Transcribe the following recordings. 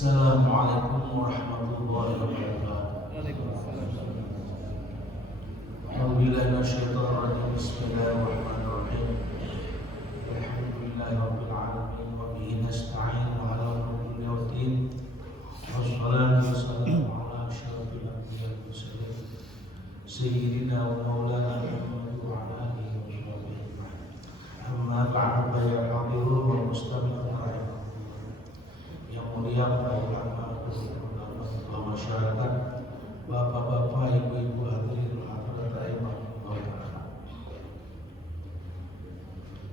Assalamualaikum warahmatullahi wabarakatuh. A'udzubillahi minasyaitonir rajim. Bismillahirrahmanirrahim. Alhamdulillahirabbil alamin wa bihi nasta'in ala umuri dunya waddin. Wassalatu wassalamu ala asyrafil anbiya'i wal mursalin sayyidina wa maulana Muhammad wa ala alihi wa sahbihi. Amma ba'du ya hadirun wal mustami'un yang mulia, para ulama, ketua masyarakat, bapak-bapak, ibu-ibu, hadirin hadirat rahimah Allah.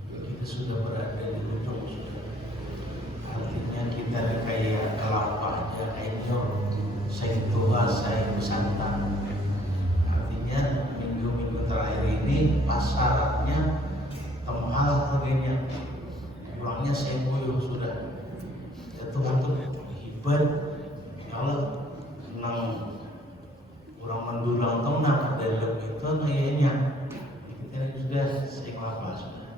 Kita sudah berada di ujung, artinya kita kayak kelapa aja, ayo saya tua, saya santan. Artinya minggu-minggu terakhir ini pasarnya tempat harganya, pulangnya saya boyo sudah. Untuk hebat, kalau nang orang mendulang tenang dalam itu kayaknya kita sudah sekelapa sudah.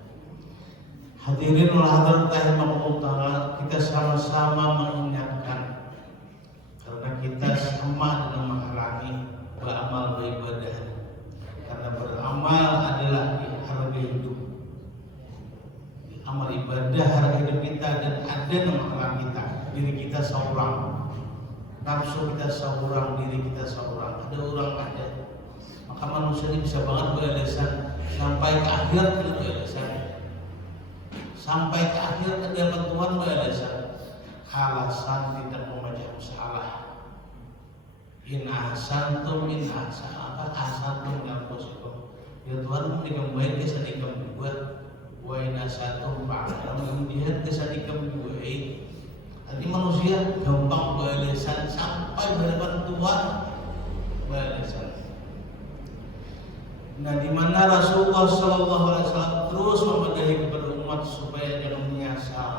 Hadirin wal hadirat rahimahullah, kita sama-sama mengingatkan karena kita sama dalam menghalangi beramal beribadah, karena beramal adalah harga hidup. Amal ibadah harga hidup kita, dan ada yang kita, diri kita seorang, nafsu kita seorang, diri kita seorang, ada orang ada. Maka manusia ini bisa banget beralasan sampai ke akhir tidak beralasan, sampai ke akhir ada bantuan beralasan, alasan tidak memajang salah. In ahsantum in ahsantum dan positif. Ya Tuhan memberikan baik kesan ikam dibuat. Wa inasatum ba'dam, kemudian kesadikam juga. Arti manusia gampang beralasan sampai berhadapan Tuhan beralasan. Nah, di mana Rasulullah SAW terus mempegahi kepada umat supaya jangan menyasar.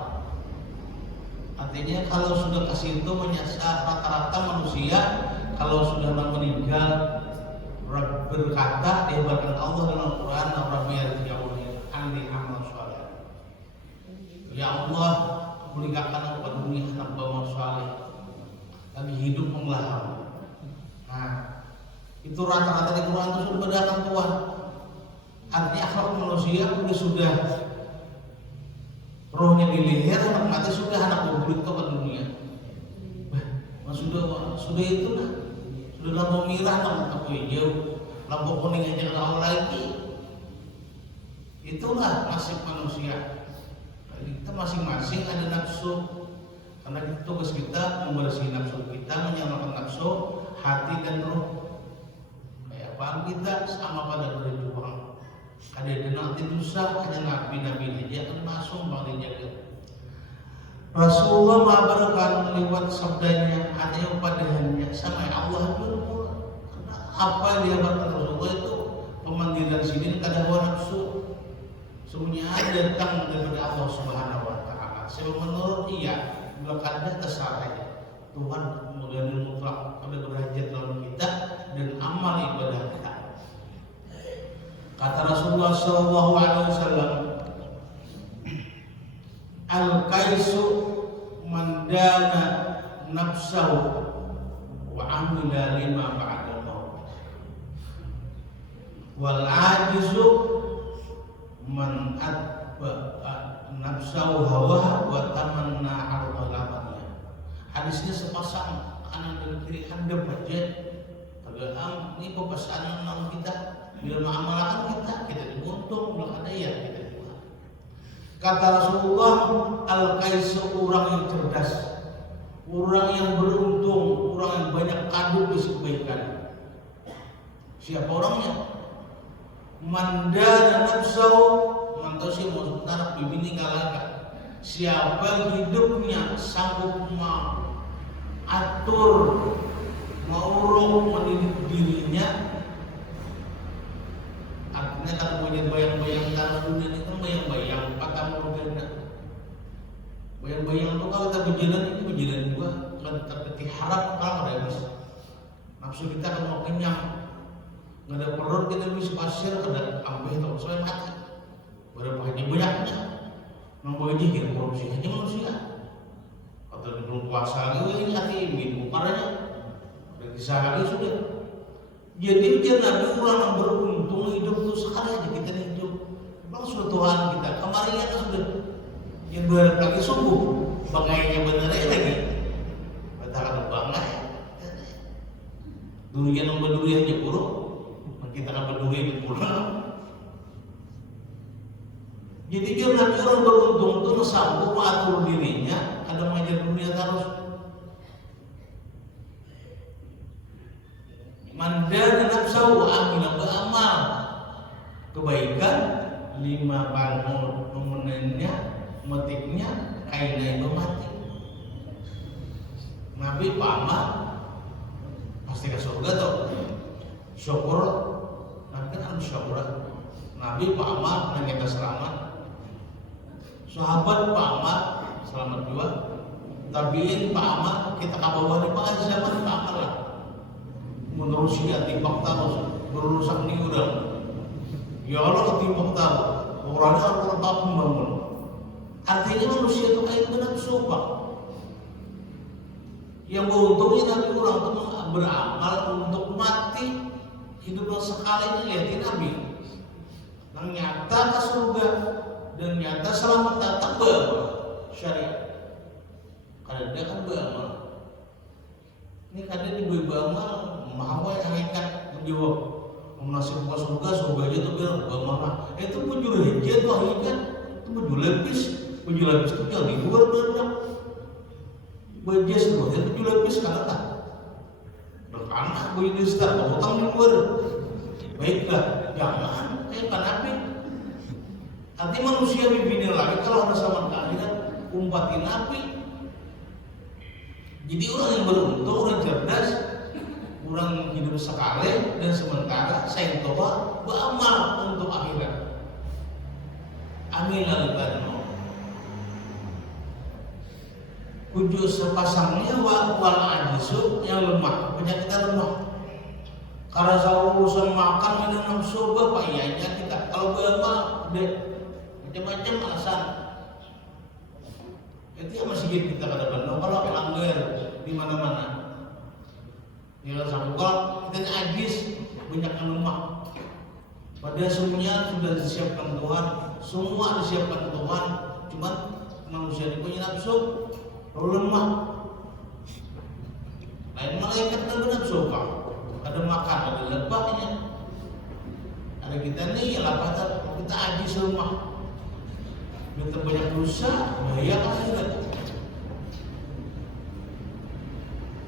Artinya kalau sudah ke situ menyasar, rata-rata manusia kalau sudah meninggal berkata dihebatan Allah dalam Quran, Rabbi yarji'uni anni amal saleh. Ya Allah, berikan kepada dunia anak bawang saleh lagi hidup mengelahar. Nah, itu rata-rata di Quran itu sudah berdatang Tuhan. Artinya akhlak manusia sudah rohnya di leher, anak mati sudah anak berbulut ke dunia. Sudah itu lah, sudah lampu merah tak hijau, lampu kuning aja kalau lagi. Itulah nasib manusia. Kita masing-masing ada nafsu, karena itu tugas kita membersihkan nafsu kita, menyamakan nafsu, hati dan roh. Kayak apa kita sama pada berjuang. Ada nanti dosa, ada nabi-nabi dia akan masuk bang dijaga. Rasulullah mengabarkan lewat sabdanya, ada yang padanya sama Allah dulu. Apa yang diabarkan Rasulullah itu pemanggilan sini kada hawa nafsu. Semuanya datang daripada Allah Subhanahu wa taala. Sebab menurut ia belakang ada tersalah Tuhan kemudian mutlak pada derajat dalam kita dan amal ibadah kita. Kata Rasulullah sallallahu alaihi wasallam, al-qaisu man dana nafsahu wa amila lima ba'da maut. Wal ajizu man atba'a nafsahu hawa wa tamanna 'ala al-abadiyah. Hadisnya sepasang kanan dan kiri handap aja. Kalau ini pepesanan nama kita, bila mengamalkan kita diuntung, belum ada ya kita juga. Kata Rasulullah, al-qaisu orang yang cerdas, orang yang beruntung, orang yang banyak kado kebaikan. Siapa orangnya? Mandana nafsahu, mantau sih mau sebentar bibini kalakan. Siapa hidupnya sanggup atur, mengurung, mendidik dirinya. Artinya kalau punya bayang-bayang tanah dunia itu kan bayang-bayang patah mudana. Bayang-bayang itu kalau kita berjalan itu berjalan juga. Kalau kita ketik harap kalau ada habis. Nafsu kita kan mau kenyang. Nggak ada perut kita bisa pasir, ada ambil atau soal mati. Berapa haji banyaknya, membawa jihir korupsi aja manusia. atau belum puasa lagi hati minggu karena kisah lagi sudah. Jadi dia Nabi orang beruntung hidup tuh sekali aja kita hidup. Bang sudah Tuhan kita kemarin kan sudah yang berharap lagi subuh bangainya bener lagi. Katakan bangai. Durian nomor durian aja buruk. Kita kan berdurian pulang. Jadi dia Nabi orang beruntung tuh sanggup mengatur dirinya ada mengajar dunia terus. Mandar nafsu amil beramal kebaikan 5 bangun pemenannya metiknya kainai mati. Nabi paman pasti ke surga tuh. Syukur Nabi kan syukur. Nabi paman dan kita selamat. Sahabat paman selamat juga. Tabiin paman kita kabawa di paman zaman paman lah. Menurut siat timbang tahu berurusan ini udah ya Allah timbang tahu orangnya orang tak membangun artinya manusia itu kayak benar sopak yang beruntungnya Nabi orang itu beramal untuk mati hidup sekali ini lihatin Nabi yang nyata ke surga dan nyata selamat datang syariat karena dia kan beramal ini kadang dibuat beramal mahawai hakikat menjawab menasib buka surga aja tuh bilang bagaimana itu penjuru hijau tuh hakikat itu penjuru lapis itu yang di luar banyak bajas tuh itu penjuru lapis karena tak berkanak bunyi start hutang di luar baiklah jangan Nabi nanti manusia bimbingnya lagi kalau ada sama akhirat umpatin Nabi jadi orang yang beruntung orang cerdas orang hidup sekali dan sementara saya tua beramal untuk akhirat. Amin alibano. Kuju sepasangnya wal ajisu yang lemah, penyakitnya lemah. Karena selalu urusan makan minum nafsu bahayanya kita. Kalau beramal deh macam-macam alasan. Itu yang masih kita kadang-kadang kalau melanggar di mana-mana. Ya sampai kita ajis banyak yang lemah. Padahal semuanya sudah disiapkan Tuhan, semua disiapkan Tuhan. Cuman manusia ini punya nafsu, lalu lemah. Lain malaikat kan nafsu pak. Ada makan, ada lepasnya. Ada kita nih lapar kita ajis lemah. Kita banyak dosa, bahaya kan kita.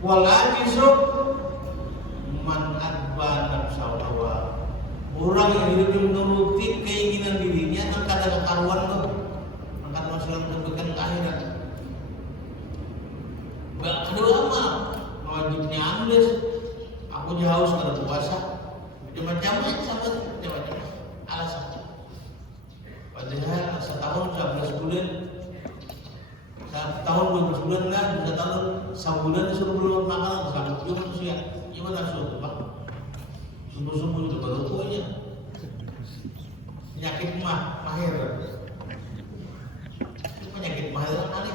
Wal ajizu man adba nafsahu orang yang hidup menuruti keinginan dirinya akan ada kekaruan tuh akan masalah kebaikan ke akhirat gak kedua amal wajibnya ambles aku haus kalau puasa macam-macam macam-macam alasan padahal setahun 11 bulan tahun 12 bulan lah, 2 tahun sebulan disuruh belum makan sanggup juga manusia gimana suruh pak sungguh-sungguh itu baru tuanya penyakit mahir penyakit mahir kali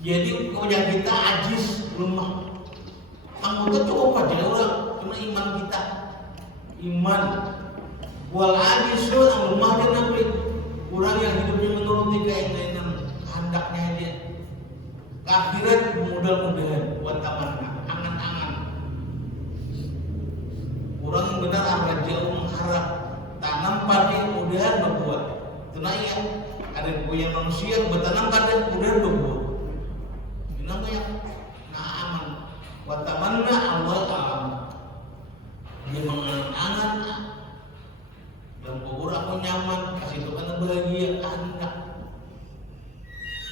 jadi kemudian kita ajis lemah anggota cukup aja orang cuma iman kita iman wal ajisu yang lemah dan nabi orang yang hidupnya menuruti keinginan hendaknya dia ke akhirat mudah-mudahan buat tamannya angan-angan orang yang benar akan jauh mengharap tanam padi mudahan berbuat tenaya ada yang manusia bertanam padi mudahan berbuat ini namanya na'aman buat tamannya Allah alam dia mengangan-angan dan kubur aku nyaman kasih Tuhan bahagia hendak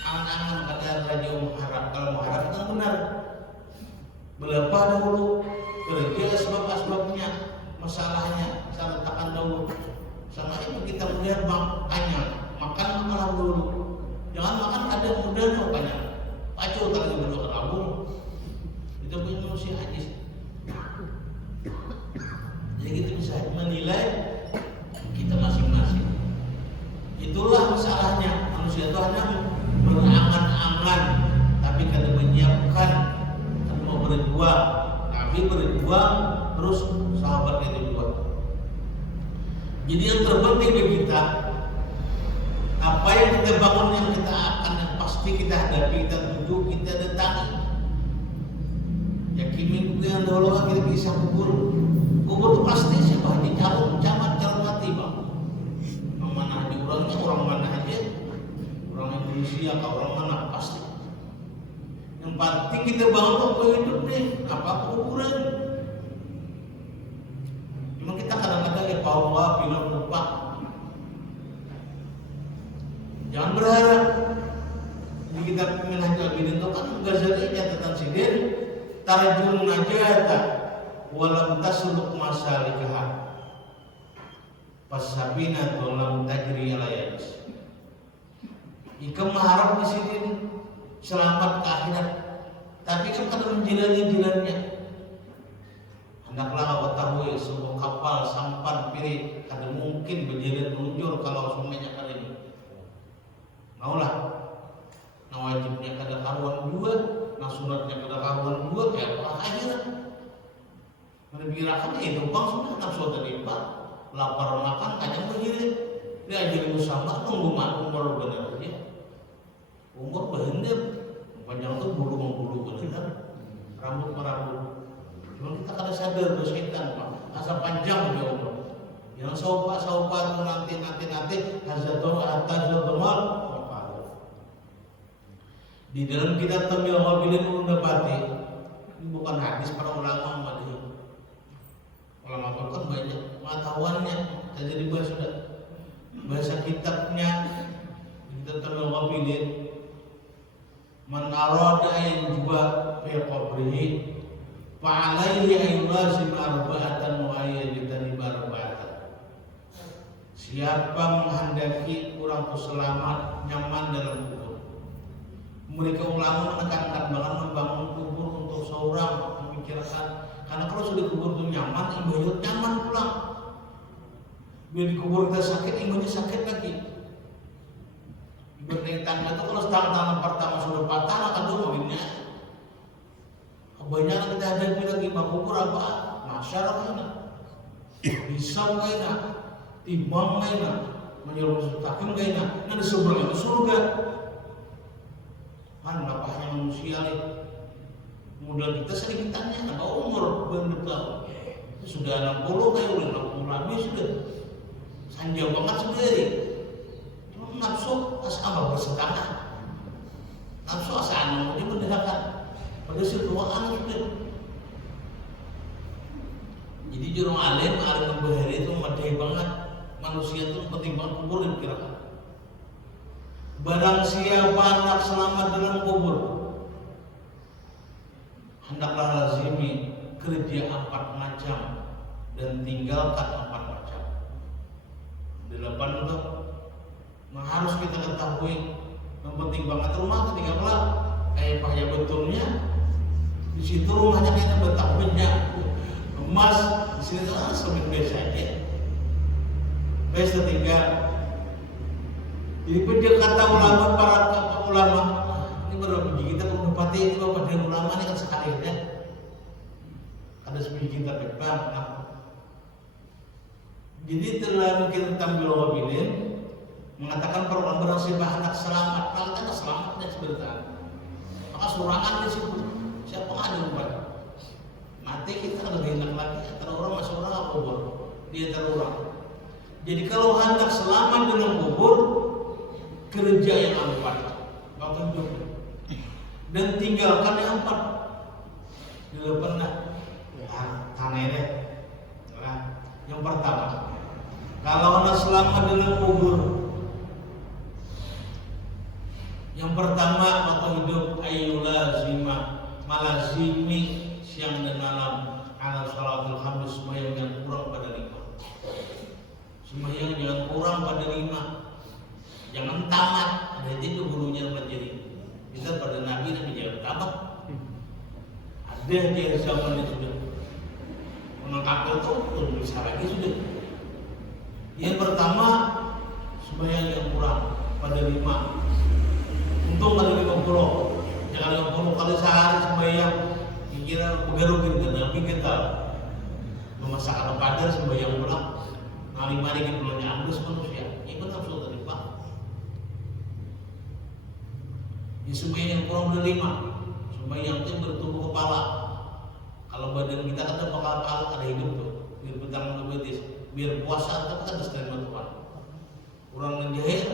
angan-angan kata raja mengharap kalau mengharap itu benar belepah dahulu kerja sebab-sebabnya masalahnya saya letakkan dahulu sama itu kita melihat makanya makan makalah dulu jangan makan ada mudah makanya pacul kalau berdua kabur itu punya manusia hadis jadi kita bisa menilai kita masing-masing itulah masalahnya manusia itu hanya berangan-angan berjuang, Nabi berjuang, terus sahabatnya berjuang. Jadi yang terpenting bagi kita, apa yang kita bangun, yang kita akan, yang pasti kita hadapi, kita tuju, kita datangi. Yakin minggu yang dahulu kan kita bisa kubur itu pasti siapa aja calon mati bang. Orang mana aja orangnya, orang mana aja, orang Indonesia atau orang mana pasti. Yang penting kita bangun apa hidup nih, apa kuburan. Cuma kita kadang-kadang ya bahwa bilang lupa. Jangan berharap. Di kitab Minhajul Abidin itu kan Ghazali catatan sidir tarjul najata walam tasluk masalikah pasabina lam tajri ala yabis. Ika mengharap di sini selamat ke akhirat, tapi kan kada menjalani-jalannya. Hendaklah kau tahu sebuah kapal sampan pilih kada mungkin berjalan meluncur kalau semuanya kering. Maulah, nah wajibnya kada karuan dua, nah sunatnya kada karuan dua, kayak apa akhirat? Menbirakan itu bang sudah nafsu terlibat, lapar makan kacang begini, dia jadi musabah tunggu makan umur benar aja, umur berhendam, panjang tuh bulu benar, rambut merambut. Cuma kita kada sadar bersetan pak, asa panjang dia umur. Yang saupa tuh nanti hazatul mal. Di dalam kitab Tamil Habilin mendapati ini bukan hadis para ulama Madinah. Ulama itu kan banyak pengetahuannya, jadi bahasa kitabnya kitab Tamil Habilin. Man arada an juba fi qabrihi fa alaihi an yulazim arba'atan muayyadatan arba'atan. Siapa menghendaki orang itu selamat nyaman dalam kubur. Mereka ulama menekankan banget membangun kubur untuk seorang memikirkan, karena kalau sudah kubur itu nyaman, ibadah nyaman pulang. Bila di kubur kita sakit, ibadahnya sakit lagi. Ibadah yang tangga itu kalau tangan pertama sudah patah, akan dulu mobilnya. Kebanyakan kita hadapi lagi bang kubur apa? Masyarakat, pisau kayaknya, timbang kayaknya, menyuruh takim kayaknya, nanti seberang itu surga. Kan bapaknya manusia nih, modal kita sedikit tanya, apa umur bener tahun? Sudah 60 kayak udah 60 habis sudah, sanjau banget sendiri. Cuma nafsu asa bersetengah, nafsu asa anu dia mendengarkan, pada situaan sudah. Jadi jurung alim bahari itu medai banget, manusia itu penting banget kubur dipikirkan. Barang siapa anak selamat dalam kubur, hendaklah lazimi kerja 4 macam dan tinggalkan 4 macam. 8 itu harus kita ketahui. Yang penting banget rumah ketika kelak kayak pahaya betulnya, di situ rumahnya kayak betahnya emas, di sini semen biasa aja. Baik ketiga. Jadi dia kata ulama, para ulama ini berapa biji kita mendapati ini bapak dari ulama ini kan sekali kan ada sebiji kita bebang. Jadi telah mungkin Tamil Habilin mengatakan para ulama bersifat anak selamat, kalau anak selamat dan sebentar. Maka surangan di situ siapa ada lupa mati kita ada enak lagi antara orang masuk orang kubur dia terurang. Jadi kalau hendak selamat dalam kubur, kerja yang 4, bahkan hidup dan tinggalkan yang 4. Tidak pernah tanah ini. Nah, yang pertama, kalau anda selamat dalam kubur, yang pertama waktu hidup ayyulazima malazimi siang dan malam ala salatul khamis sembahyang yang kurang pada 5. Sembahyang jangan kurang pada 5. Jangan tamat, ada itu gurunya menjadi. Kita pada Nabi jangan tamat. Ada yang zaman itu sudah mengangkat itu belum bisa lagi sudah. Yang pertama sembahyang yang kurang pada 5. Untung pada 50. Jangan 50 kali sehari sembahyang. kira begaru gitu tapi kita memasak ala padar sembahyang pulang ngalimari gitu pulang ambles manusia itu nafsu tadi pak di sembahyang kurang berlima sembahyang itu bertubuh kepala kalau badan kita ada kepala ada hidup tuh biar betang betis biar puasa tapi kan harus terima Tuhan kurang menjahit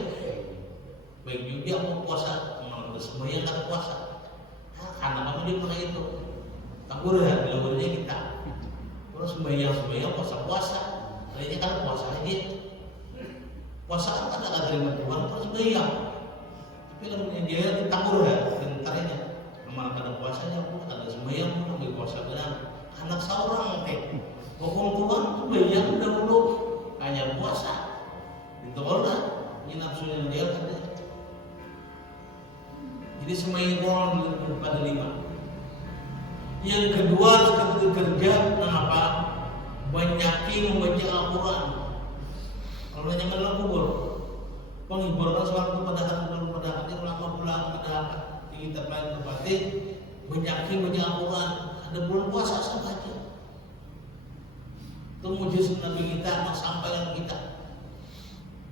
baik juga mau puasa memang sembahyang kan puasa karena kamu dia pernah itu takut ya dilakukannya kita terus sembahyang puasa kayaknya kan puasa aja puasa kan ada terima Tuhan terus sembahyang tapi kalau menjahit ditakut ya bentarnya malah kada puasanya pun kada sembahyang pun ambil puasa benar anak seorang teh hukum Tuhan sembahyang dahulu hanya puasa ditolak ini nafsunya dia kan jadi sembahyang kurang pada 5 yang kedua harus kita kerja apa banyakin membaca Al-Quran kalau banyak dalam kubur penghiburan suatu padahal ulama pulang padahal kita lain berbalik banyakin baca Al-Quran ada bulan puasa sama aja itu mujizat Nabi kita yang sampaikan kita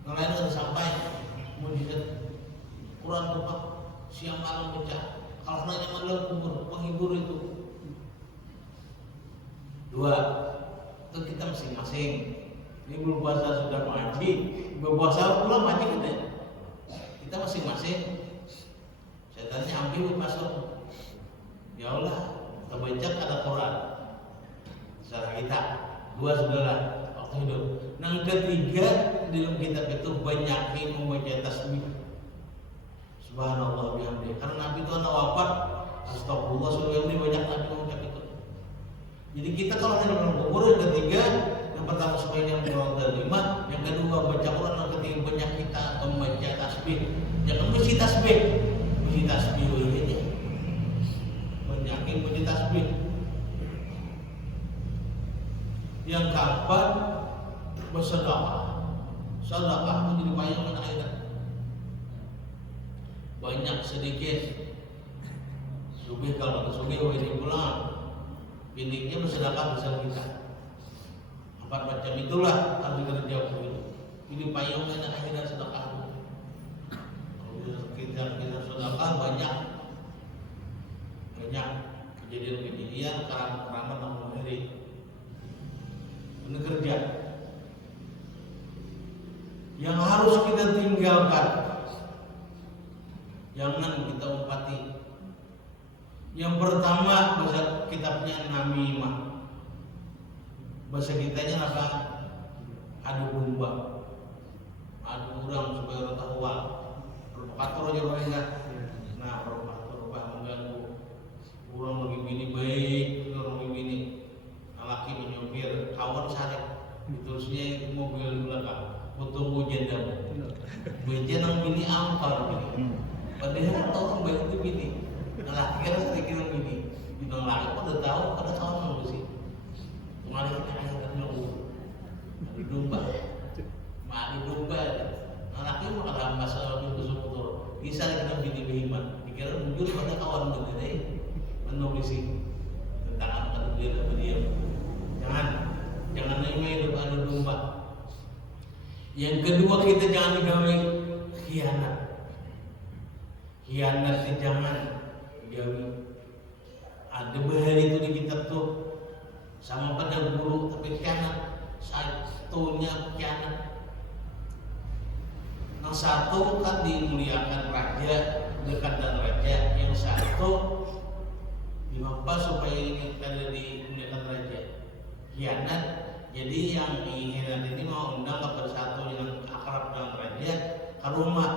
yang lain ada sampai mujizat Quran tempat siang malam baca kalau nanya malam kubur penghibur itu 2 itu kita masing-masing ini belum puasa sudah mati berpuasa pula mati kita masing-masing setannya ambil masuk ya Allah kita baca ada Quran secara kita 2 saudara waktu hidup yang ketiga dalam kitab itu banyakin membaca tasbih subhanallah bihamdi karena Nabi itu anak wafat astagfirullah subhanallah banyak Nabi mengucap itu jadi kita kalau ada dalam kubur yang ketiga yang pertama sebaiknya kurang dari 5 yang kedua baca Quran yang ketiga banyak kita membaca tasbih jangan mesti tasbih ini banyakin baca tasbih yang keempat bersedekah sedekah itu jadi payung akhirat banyak sedikit subih kalau subih ini pulang bininya bersedekah bersama kita 4 macam itulah harus kerja ini payung akhirat sedekah kita sedekah banyak kejadian keramat yang mengakhiri ini kerja yang harus kita tinggalkan jangan kita umpati yang pertama bahasa kitabnya namimah bahasa kitanya apa adu domba adu orang supaya orang tahu provokator aja orang ingat nah provokator mengganggu orang lagi bini baik orang lagi bini laki menyopir kawan sarek terusnya mobil di belakang foto hujan damu hujan yang bini ampar padahal orang baik itu bini laki kan sering kira bini bintang laki pun udah tahu ada kawan yang sih mengalir kita akhirnya nunggu adu domba laki mau ada masalah itu motor bisa kita bini behiman dikira muncul pada kawan begini menulis tentang apa dia jangan hidup adu domba. Yang kedua kita jangan digawe khianat itu jangan jauhi. Ada bahari itu di kitab tuh sama pada guru tapi khianat satunya khianat. Yang satu kan dimuliakan raja dekat dan raja, yang satu dimapa supaya ini ada dimuliakan raja khianat. Jadi yang khianat ini mau undang kepada satu yang akrab dengan raja ke rumah,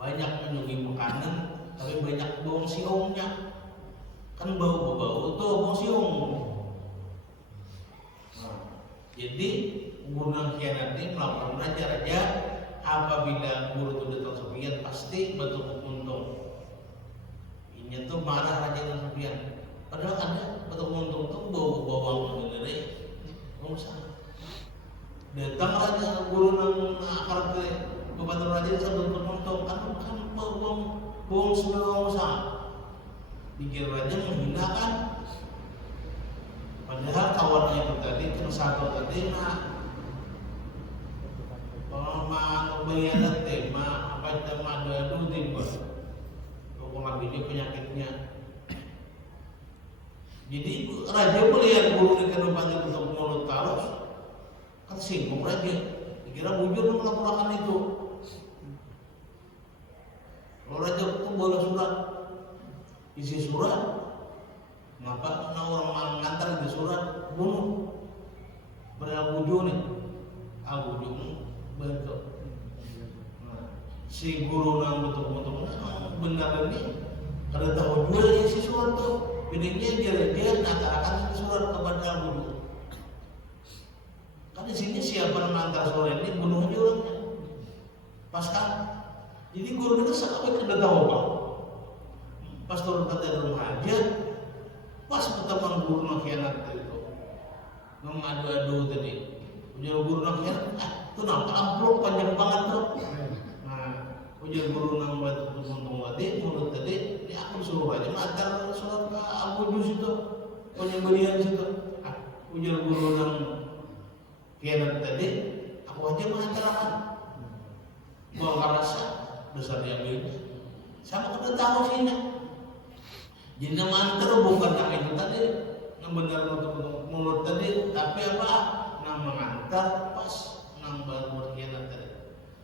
banyak menyuguhi makanan tapi banyak bau siungnya, kan bau tuh bau siung. Nah, jadi guna khianat ini melakukan raja apabila guru itu datang Sufyan pasti betul untung. Ini tuh marah raja dan Sufyan. Padahal ada betul untung tuh bau bawang dari usaha. Datang aja guru nang akar ke kepada raja sambil beruntung kan bawang semua usaha. Dikira pikir raja menghinakan. Padahal kawannya itu tadi, yang satu tadi bayar tema apa tema adu tiba mengambil penyakitnya. Jadi raja melihat guru di kedepannya untuk mulut talus, kan singgung raja, dikira bujur melakukan itu. Kalau raja itu bola surat, isi surat, ngapa orang ngantar di surat bunuh, beral bujur nih, bujur bentuk. Si guru nang betul-betul benar ini kada tahu juga isi surat tuh, jadinya dia mengatakan surat kepada guru. Kan di sini siapa yang mengantar surat ini bunuh aja orangnya. Pas kan, jadi guru itu sampai kada tahu apa. Pas turun ke rumah aja, pas pertemuan guru nak khianat itu, ngadu-adu tadi, punya guru nak khianat, tuh nampak amplop panjang banget tuh. Ujar guru nang buat untung tadi, mulut tadi, dia aku suruh aja mengantar surat ke Abu Jus itu, penyembelian situ. Ujar guru nang khianat tadi, aku aja mengantarkan. Bawa rasa besar diambilnya, sama kita tahu sini. Jadi mengantar bukan nang itu tadi, nang benar untuk mulut tadi, tapi apa? Nang mengantar pas nang berkhianat tadi.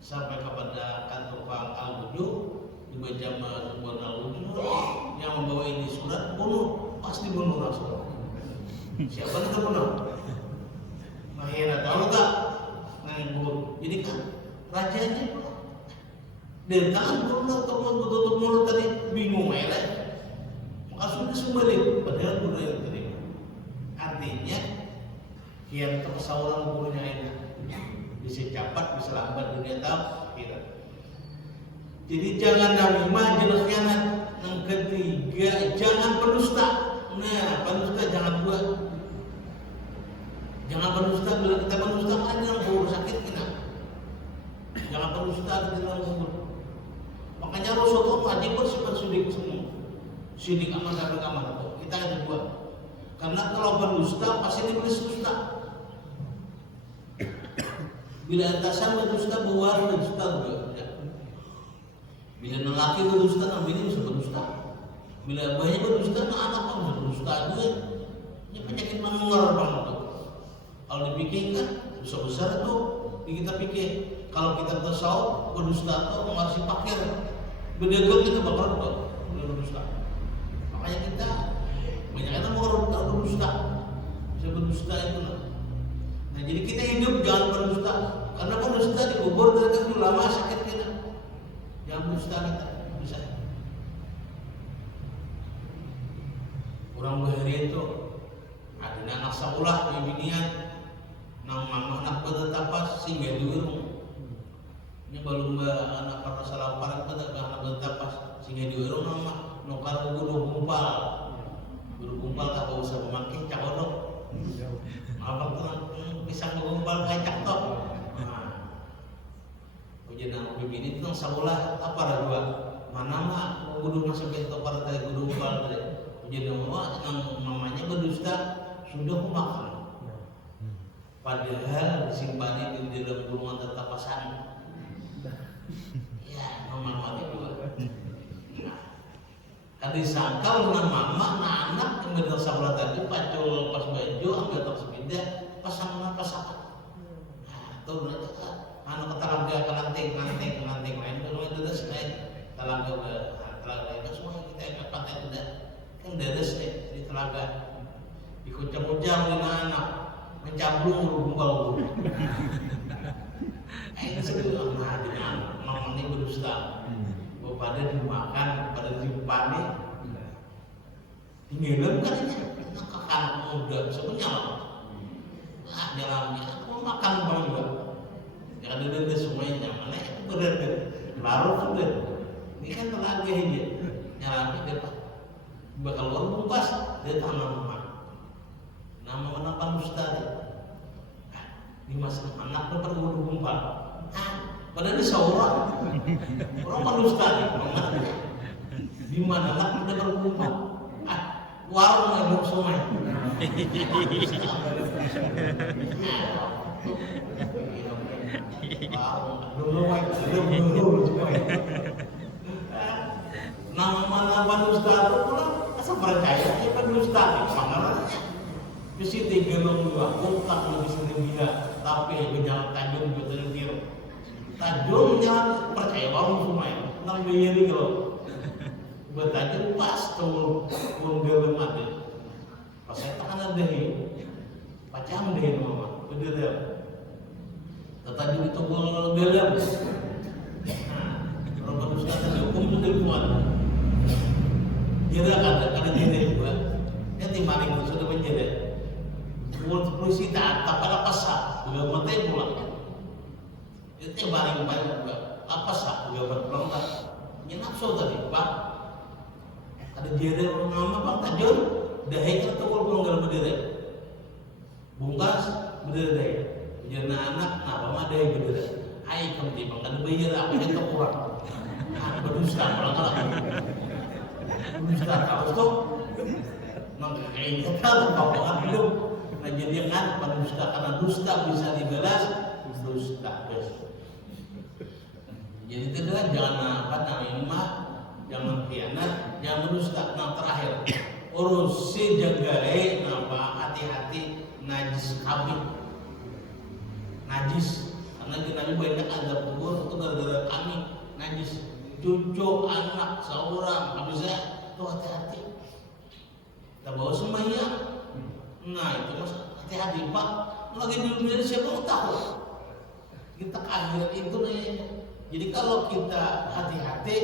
Sampai kepada kantor Pak Al-Wuju, dibaca sebuah Al-Wuju yang membawa ini surat bunuh, pasti bunuh Rasul. Siapa yang terbunuh? Nah, ya tahu tak? Nah, jadi kan rajanya dia tangan bunuh tutup mulut tadi, bingung melek, maka sudah sembelih, padahal bunuh yang tadi. Artinya yang tersawaran gurunya ini bisa cepat, bisa lambat dunia tahu tidak. Jadi jangan namimah, jangan khianat. Yang ketiga, jangan pendusta. Nah, pendusta jangan buat. Jangan pendusta, bila kita pendusta kan yang kubur sakit kita. Jangan pendusta di dalam kubur. Makanya Rasulullah wajib bersifat sudik semua. Sidik amal dan amal itu kita yang buat. Karena kalau pendusta pasti diberi dusta. Bila atasan berdusta, buah berdusta juga. Bila lelaki berdusta, nabinya bisa berdusta. Bila banyak berdusta, anak pun bisa berdusta juga. Ini penyakit menular banget tuh. Kalau dipikirkan, dosa besar itu. Kita pikir, kalau kita tasawuf berdusta tuh masih pakir. Berdagang kita bakal berdusta. Makanya kita banyak orang mau berdusta, bisa berdusta itu. Nah, jadi kita hidup jangan berdusta. Karena pendusta dikubur dengan ulama sakit kita. Jangan berdusta kita bisa. Orang bahari itu ada anak sekolah binian, nang mama anak bertapas sehingga diurung. Ini baru anak para salah parat pada anak bertapas sehingga diurung nama nukar guru gumpal tak usah memakai cakodok. Apa tuh pisang gumpal kayak caktok. Jadi nama bikin itu yang sekolah apa ada dua mana mah guru masuk ke para tadi guru gumpal tadi. Jadi nama namanya berdusta sudah makan. Padahal disimpan di dalam gulungan tertapasan. Ya, mama itu. Kan disangka nama mama, anak yang benar sekolah tadi pacul pas baju, ambil tas sepeda, pasang. Nah, tuh mereka anu ketelaga kelanting lain kalau itu dah selain telaga itu semua kita yang pakai tidak kan deres di telaga dikucang-kucang di anak mencamplung gumpal sedih nah dengan mama ini berdusta pada dimakan pada dipanik ngirim kan ini kakak muda sebenarnya jalannya aku makan bang juga jangan ada semuanya mana itu berada larut sudah ini kan tenaga ini nyalami dia bakal luar bungkas dia tanam nama pendusta di masa anak dapat guru gumpal padahal dia seorang orang pendusta di mana anak dapat gumpal warung hidup sungai. Nama dusta itu pula asa percaya apa dusta pangalan bisi tigelong dua kontak lebih sering dia tapi berjalan tajam betul dia tajamnya percaya warung sungai nang beri kalau bertajam pas tuh menggelem ada pas saya tangan ada pacam deh mama bener ya tajam itu gelem. Nah orang dusta tadi hukum itu kuat. Jadi ada jadi juga, yang timbang sudah menjadi polisi tak pada pasar, juga mati pulang. Itu timbang juga apa sah juga berpulang tak. Ini nafsu tadi, pak. Ada jadi nama bang tajur, dah hekar tu kalau pulang dalam berdiri, bungkas berdiri, jadi anak apa mah dah berdiri. Hai kamu timbang ada bayar apa yang terkurang, berdusta pulang kalah. Dusta tahu tuh, makanya kalau bapak belum, nah jadi kan dusta karena dusta bisa dibalas dusta bes. Jadi itu kan jangan apa namanya jangan khianat, jangan dusta. Nah terakhir urusi jagai apa hati-hati najis kabin, najis karena kita banyak ada kubur itu gara-gara kami najis. Cucu anak seorang habisnya tuh hati-hati kita bawa sembahyang nah itu mas hati-hati pak lagi di dunia siapa mau tahu kita ke akhirat itu nih jadi kalau kita hati-hati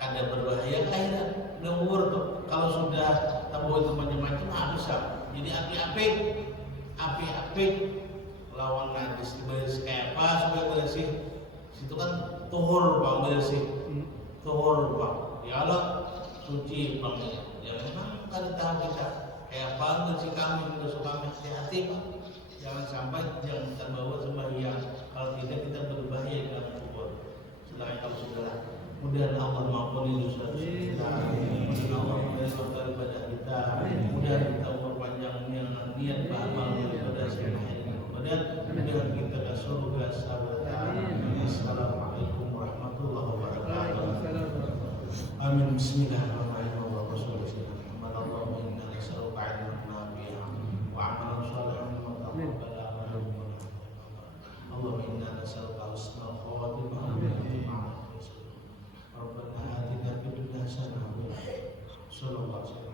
ada berbahaya ke akhirat ngawur tuh kalau sudah kita bawa itu macam-macam bisa jadi api-api lawan najis diberes kayak apa supaya bersih situ kan tuhur bang bersih tuhur bang ya Allah suci bang ya memang kan tahu kita kayak apa bersih kami kita suka hati-hati pak jangan sampai jangan terbawa sembahyang kalau tidak kita berbahaya dalam kubur selain kalau sudah mudah Allah maafkan dosa kita Allah mengampuni ibadah kita mudah kita umur panjang niat beramal daripada semuanya mudah kita ke surga sahabat. Assalamualaikum warahmatullahi wabarakatuh. Amin. Bismillahirrahmanirrahim. Allahumma inna nas'aluka 'ilman nafi'an wa 'amalan shalihan wa taqabbalan Allahumma inna nas'aluka husnal khatimah Rabbana atina fid dunya hasanah wa fil akhirati hasanah.